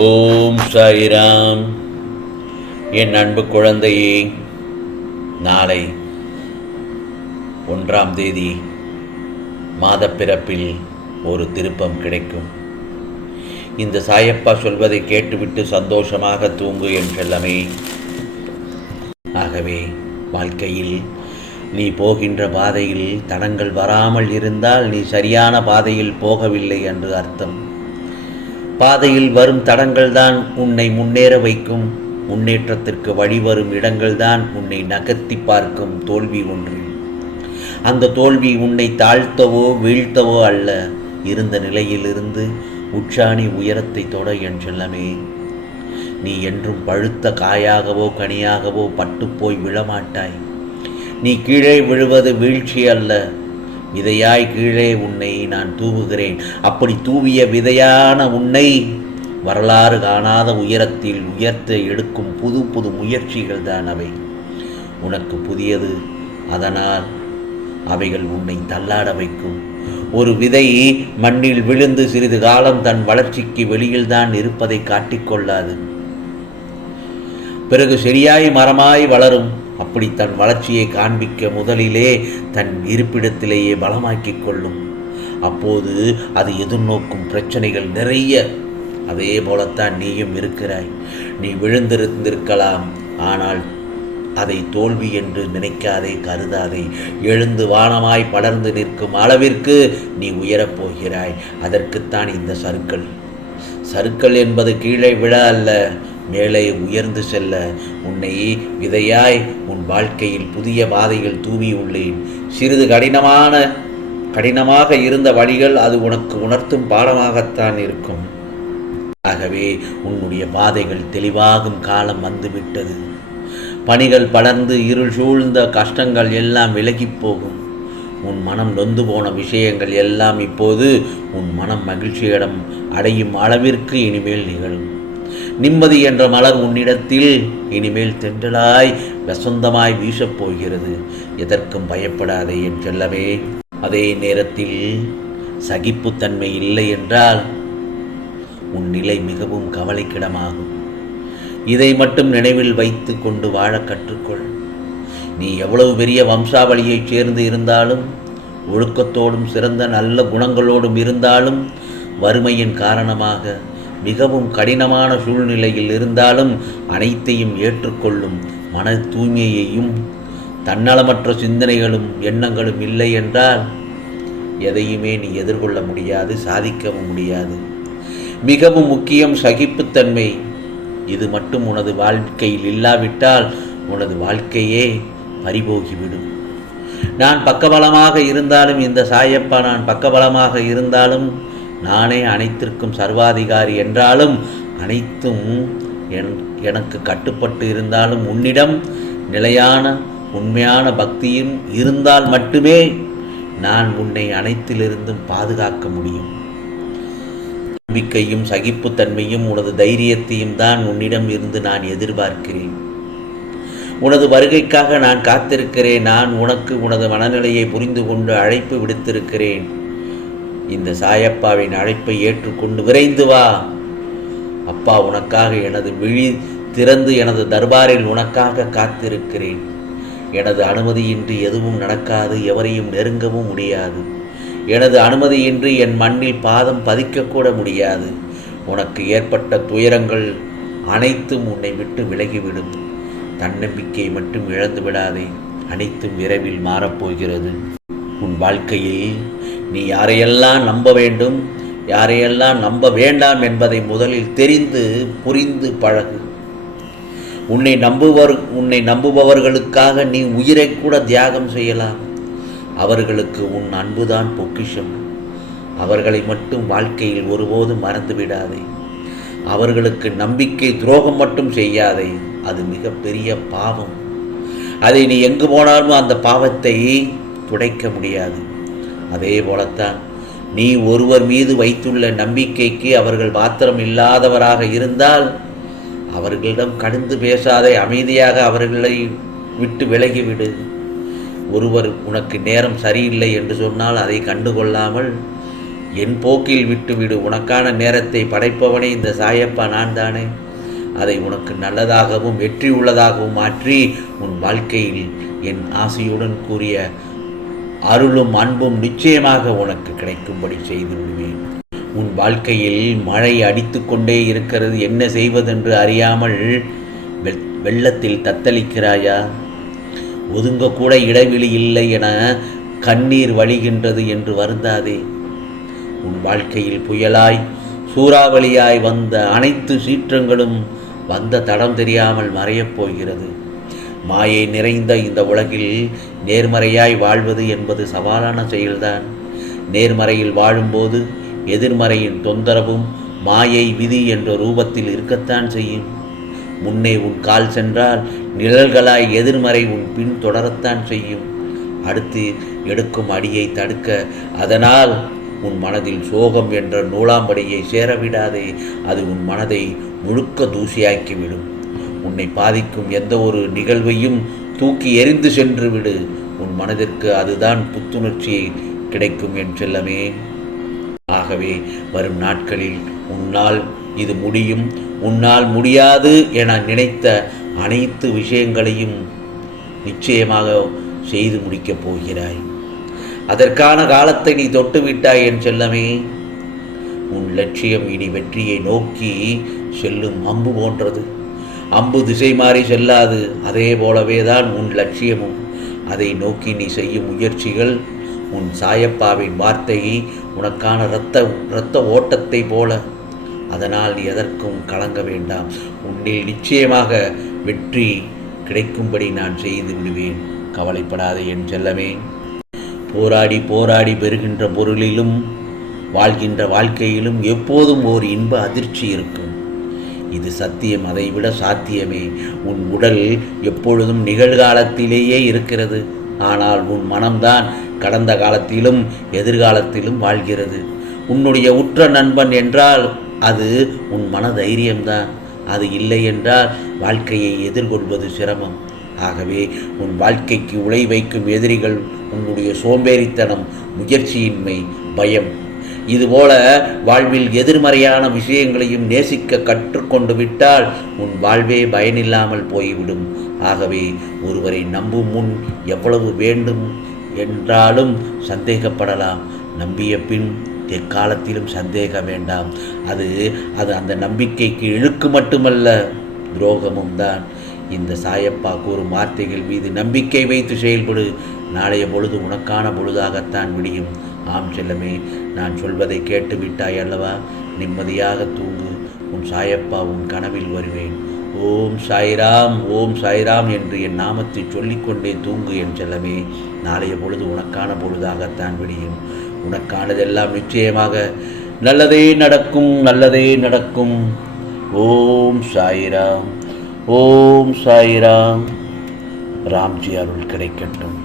ஓம் சாயிராம். என் அன்பு குழந்தையே நாளை ஒன்றாம் தேதி மாதப்பிறப்பில் ஒரு திருப்பம் கிடைக்கும். இந்த சாயப்பா சொல்வதை கேட்டுவிட்டு சந்தோஷமாக தூங்கு என்றெல்லாமே ஆகவே வாழ்க்கையில் நீ போகின்ற பாதையில் தடங்கள் வராமல் இருந்தால் நீ சரியான பாதையில் போகவில்லை என்று அர்த்தம். பாதையில் வரும் தடங்கள்தான் உன்னை முன்னேற வைக்கும். முன்னேற்றத்திற்கு வழிவரும் இடங்கள்தான் உன்னை நகர்த்தி பார்க்கும் தோல்வி ஒன்று அந்த தோல்வி உன்னை தாழ்த்தவோ வீழ்த்தவோ அல்ல. இருந்த நிலையிலிருந்து உச்சாணி உயரத்தை தொட என் செல்லமே. நீ என்றும் பழுத்த காயாகவோ கனியாகவோ பட்டுப்போய் விழமாட்டாய். நீ கீழே விழுவது வீழ்ச்சி அல்ல. விதையாய் கீழே உன்னை நான் தூவுகிறேன். அப்படி தூவிய விதையான உன்னை வரலாறு காணாத உயரத்தில் உயர்த்த எடுக்கும் புது புது முயற்சிகள் தான் அவை. உனக்கு புதியது அதனால் அவைகள் உன்னை தள்ளாட வைக்கும். ஒரு விதை மண்ணில் விழுந்து சிறிது காலம் தன் வளர்ச்சிக்கு வெளியில்தான் இருப்பதை காட்டிக்கொள்ளாது பிறகு சரியாய் மரமாய் வளரும். அப்படி தன் வளர்ச்சியை காண்பிக்க முதலிலே தன் இருப்பிடத்திலேயே பலமாக்கிக் கொள்ளும். அப்போது அது எதிர்நோக்கும் பிரச்சனைகள் நிறைய. அதே போலத்தான் நீயும் இருக்கிறாய். நீ விழுந்திருந்திருக்கலாம். ஆனால் அதை தோல்வி என்று நினைக்காதே கருதாதே. எழுந்து வானமாய் படர்ந்து நிற்கும் அளவிற்கு நீ உயரப் போகிறாய். அதற்குத்தான் இந்த சருக்கள் சருக்கள் என்பது கீழே விழ அல்ல. மேலே உயர்ந்து செல்ல உன்னை விதையாய் உன் வாழ்க்கையில் புதிய பாதைகள் தூவியுள்ளேன் சிறிது கடினமான கடினமாக இருந்த வழிகள் அது உனக்கு உணர்த்தும் பாடமாகத்தான் இருக்கும். ஆகவே உன்னுடைய பாதைகள் தெளிவாகும் காலம் வந்துவிட்டது. பணிகள் படர்ந்து இருள் சூழ்ந்த கஷ்டங்கள் எல்லாம் விலகிப் போகும். உன் மனம் நொந்து போன விஷயங்கள் எல்லாம் இப்போது உன் மனம் மகிழ்ச்சியிடம் அடையும் அளவிற்கு இனிமேல் நிகழும். நிம்மதி என்ற மலர் உன்னிடத்தில் இனிமேல் தென்றலாய் வசந்தமாய் வீசப் போகிறது எதற்கும் பயப்படாதே என் செல்லவே அதே நேரத்தில் சகிப்புத்தன்மை இல்லை என்றால் உன் நிலை மிகவும் கவலைக்கிடமாகும். இதை மட்டும் நினைவில் வைத்து கொண்டு வாழ கற்றுக்கொள். நீ எவ்வளவு பெரிய வம்சாவளியைச் சேர்ந்து இருந்தாலும் ஒழுக்கத்தோடும் சிறந்த நல்ல குணங்களோடும் இருந்தாலும் வறுமையின் காரணமாக மிகவும் கடினமான சூழ்நிலையில் இருந்தாலும் அனைத்தையும் ஏற்றுக்கொள்ளும் மன தூய்மையையும் தன்னலமற்ற சிந்தனைகளும் எண்ணங்களும் இல்லை என்றால் எதையுமே நீ எதிர்கொள்ள முடியாது சாதிக்கவும் முடியாது. மிகவும் முக்கியம் சகிப்புத்தன்மை. இது மட்டும் உனது வாழ்க்கையில் இல்லாவிட்டால் உனது வாழ்க்கையே பறிபோகிவிடும். நான் பக்கபலமாக இருந்தாலும் இந்த சாயப்பா நான் பக்கபலமாக இருந்தாலும் நானே அனைத்திற்கும் சர்வாதிகாரி என்றாலும் அனைத்தும் என் எனக்கு கட்டுப்பட்டு இருந்தாலும் உன்னிடம் நிலையான உண்மையான பக்தியும் இருந்தால் மட்டுமே நான் உன்னை அனைத்திலிருந்தும் பாதுகாக்க முடியும். நம்பிக்கையும் சகிப்புத்தன்மையும் உனது தைரியத்தையும் தான் உன்னிடம் இருந்து நான் எதிர்பார்க்கிறேன். உனது வருகைக்காக நான் காத்திருக்கிறேன். நான் உனக்கு உனது மனநிலையை புரிந்து கொண்டு அழைப்பு விடுத்திருக்கிறேன். இந்த சாயப்பாவின் அழைப்பை ஏற்றுக்கொண்டு விரைந்து வா. அப்பா உனக்காக எனது விழி திறந்து எனது தர்பாரில் உனக்காக காத்திருக்கிறேன். எனது அனுமதியின்றி எதுவும் நடக்காது எவரையும் நெருங்கவும் முடியாது. எனது அனுமதியின்றி என் மண்ணில் பாதம் பதிக்கக்கூட முடியாது. உனக்கு ஏற்பட்ட துயரங்கள் அனைத்தும் உன்னை விட்டு விலகிவிடும். தன்னம்பிக்கை மட்டும் இழந்து விடாதே அனைத்தும் விரைவில் மாறப்போகிறது. உன் வாழ்க்கையில் நீ யாரையெல்லாம் நம்ப வேண்டும் யாரையெல்லாம் நம்ப வேண்டாம் என்பதை முதலில் தெரிந்து புரிந்து பழகு. உன்னை நம்புவர் உன்னை நம்புபவர்களுக்காக நீ உயிரை கூட தியாகம் செய்யலாம். அவர்களுக்கு உன் அன்புதான் பொக்கிஷம். அவர்களை மட்டும் வாழ்க்கையில் ஒருபோதும் மறந்து விடாதே அவர்களுக்கு நம்பிக்கை துரோகம் மட்டும் செய்யாதே. அது மிகப்பெரிய பாவம். அதை நீ எங்கு போனாலும் அந்த பாவத்தை துடைக்க முடியாது. அதே போலத்தான் நீ ஒருவர் மீது வைத்துள்ள நம்பிக்கைக்கு அவர்கள் பாத்திரம் இல்லாதவராக இருந்தால் அவர்களிடம் கடிந்து பேசாதே அமைதியாக அவர்களை விட்டு விலகிவிடு. ஒருவர் உனக்கு நேரம் சரியில்லை என்று சொன்னால் அதை கண்டுகொள்ளாமல் என் போக்கில் விட்டுவிடு. உனக்கான நேரத்தை படைப்பவனே இந்த சாயப்பா நான் தானே. அதை உனக்கு நல்லதாகவும் வெற்றி உள்ளதாகவும் மாற்றி உன் வாழ்க்கையில் என் ஆசையுடன் கூறிய அருளும் அன்பும் நிச்சயமாக உனக்கு கிடைக்கும்படி செய்து விடுவேன் உன் வாழ்க்கையில் மழை அடித்துக்கொண்டே இருக்கிறது என்ன செய்வதென்று அறியாமல் வெள்ளத்தில் தத்தளிக்கிறாயா? ஒதுங்கக்கூட இடைவெளி இல்லை என கண்ணீர் வழிகின்றது என்று வருந்தாதே. உன் வாழ்க்கையில் புயலாய் சூறாவளியாய் வந்த அனைத்து சீற்றங்களும் வந்த தடம் தெரியாமல் மறையப் போகிறது. மாயை நிறைந்த இந்த உலகில் நேர்மறையாய் வாழ்வது என்பது சவாலான செயல்தான். நேர்மறையில் வாழும்போது எதிர்மறையின் தொந்தரவும் மாயை விதி என்ற ரூபத்தில் இருக்கத்தான் செய்யும். முன்னே உன் கால் சென்றால் நிழல்களாய் எதிர்மறை உன் பின் தொடரத்தான் செய்யும். அடுத்து எடுக்கும் அடியை தடுக்க அதனால் உன் மனதில் சோகம் என்ற நூலாம்படியை சேரவிடாதே அது உன் மனதை முழுக்க தூசியாக்கிவிடும். உன்னை பாதிக்கும் எந்த ஒரு நிகழ்வையும் தூக்கி எறிந்து சென்று விடு உன் மனதிற்கு அதுதான் புத்துணர்ச்சியை கிடைக்கும் என் செல்லமே. ஆகவே வரும் நாட்களில் உன்னால் இது முடியும். உன்னால் முடியாது என நினைத்த அனைத்து விஷயங்களையும் நிச்சயமாக செய்து முடிக்கப் போகிறாய். அதற்கான காலத்தை நீ தொட்டு விட்டாய் என் செல்லமே. உன் லட்சியம் இனி வெற்றியை நோக்கி செல்லும் அம்பு போன்றது. அம்பு திசை மாறி செல்லாது. அதே போலவே தான் உன் லட்சியமும். அதை நோக்கி நீ செய்யும் முயற்சிகள் உன் சாயப்பாவின் வார்த்தையை உனக்கான இரத்த இரத்த ஓட்டத்தை போல. அதனால் நீ எதற்கும் கலங்க வேண்டாம். உன்னில் நிச்சயமாக வெற்றி கிடைக்கும்படி நான் செய்து விடுவேன். கவலைப்படாதே என் செல்லமே. போராடி போராடி பெறுகின்ற பொருளிலும் வாழ்கின்ற வாழ்க்கையிலும் எப்போதும் ஓர் இன்ப அதிர்ச்சி இருக்கும். இது சத்தியம் அதைவிட சாத்தியமே. உன் உடல் எப்பொழுதும் நிகழ்காலத்திலேயே இருக்கிறது. ஆனால் உன் மனம்தான் கடந்த காலத்திலும் எதிர்காலத்திலும் வாழ்கிறது. உன்னுடைய உற்ற நண்பன் என்றால் அது உன் மன தைரியம்தான் அது இல்லை என்றால் வாழ்க்கையை எதிர்கொள்வது சிரமம். ஆகவே உன் வாழ்க்கைக்கு உழை வைக்கும் எதிரிகள் உன்னுடைய சோம்பேறித்தனம் முயற்சியின்மை பயம் இதுபோல வாழ்வில் எதிர்மறையான விஷயங்களையும் நேசிக்க கற்றுக்கொண்டு விட்டால் உன் வாழ்வே பயனில்லாமல் போய்விடும். ஆகவே ஒருவரை நம்பும் முன் எவ்வளவு வேண்டும் என்றாலும் சந்தேகப்படலாம். நம்பிய பின் எக்காலத்திலும் சந்தேகம் வேண்டாம். அது அது அந்த நம்பிக்கைக்கு இழுக்கு மட்டுமல்ல துரோகமும் தான். இந்த சாயப்பா கூறும் வார்த்தைகள் மீது நம்பிக்கை வைத்து செயல்படு. நாளைய பொழுது உனக்கான பொழுதாகத்தான் விடியும். ஆம் செல்லமே நான் சொல்வதை கேட்டு விட்டாய் அல்லவா? நிம்மதியாக தூங்கு. உன் சாயப்பா உன் கனவில் வருவேன். ஓம் சாய்ராம் ஓம் சாய்ராம் என்று என் நாமத்தை சொல்லிக்கொண்டே தூங்கு என் செல்லமே. நாளைய பொழுது உனக்கான பொழுதாகத்தான் விடியும். உனக்கானதெல்லாம் நிச்சயமாக நல்லதே நடக்கும் நல்லதே நடக்கும். ஓம் சாய்ராம் ஓம் சாய்ராம். ராம்ஜி அருள் கிடைக்கட்டும்.